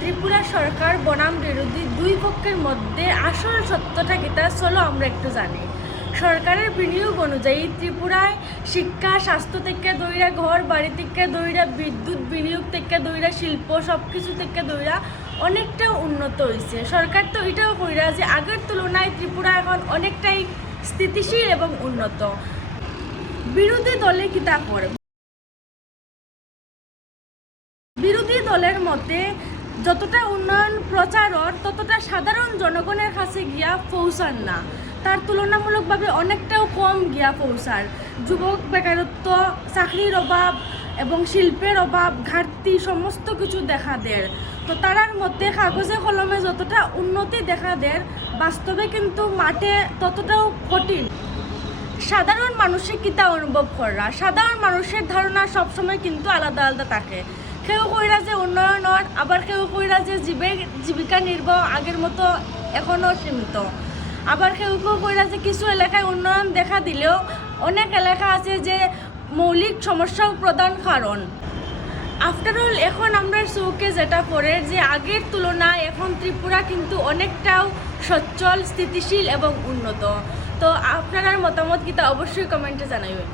ত্রিপুরা সরকার বনাম বিরোধী দুই পক্ষের মধ্যে আসল সত্যটা কিতা চলো আমরা একটু জানি। সরকারের বিনিয়োগ অনুযায়ী ত্রিপুরায় শিক্ষা, স্বাস্থ্য থেকে দইরা, ঘর বাড়ি থেকে দইরা, বিদ্যুৎ বিনিয়োগ থেকে দইরা, শিল্প সব কিছু থেকে দইরা অনেকটা উন্নত হয়েছে। সরকার তো এটাও কইরা যে আগের তুলনায় ত্রিপুরা এখন অনেকটাই স্থিতিশীল এবং উন্নত। বিরোধী দলে কিতা করে? বিরোধী দলের মতে যতটা উন্নয়ন প্রচারর ততটা সাধারণ জনগণের কাছে গিয়া পৌঁছান না, তার তুলনামূলকভাবে অনেকটাও কম গিয়া পৌঁছার। যুবক বেকারত্ব, চাকরির অভাব এবং শিল্পের অভাব, ঘাটতি সমস্ত কিছু দেখা দেয়। তো তারার মধ্যে কাগজে কলমে যতটা উন্নতি দেখা দেয়, বাস্তবে কিন্তু মাঠে ততটাও কঠিন। সাধারণ মানুষে কিতা অনুভব করা, সাধারণ মানুষের ধারণা সবসময় কিন্তু আলাদা আলাদা থাকে। কেউ কইরা যে উন্নয়ন হন, আবার কেউ কইরা যে জীবিকা নির্বাহ আগের মতো এখনও সীমিত। আবার কেউ কেউ কইরা যে কিছু এলাকায় উন্নয়ন দেখা দিলেও অনেক এলাকা আছে যে মৌলিক সমস্যাও প্রধান কারণ। আফটারঅল এখন আমরা চৌকে যেটা পড়ে যে আগের তুলনায় এখন ত্রিপুরা কিন্তু অনেকটাও সচ্ছল, স্থিতিশীল এবং উন্নত। তো আপনার মতামত কিতা অবশ্যই কমেন্টে জানাবেন।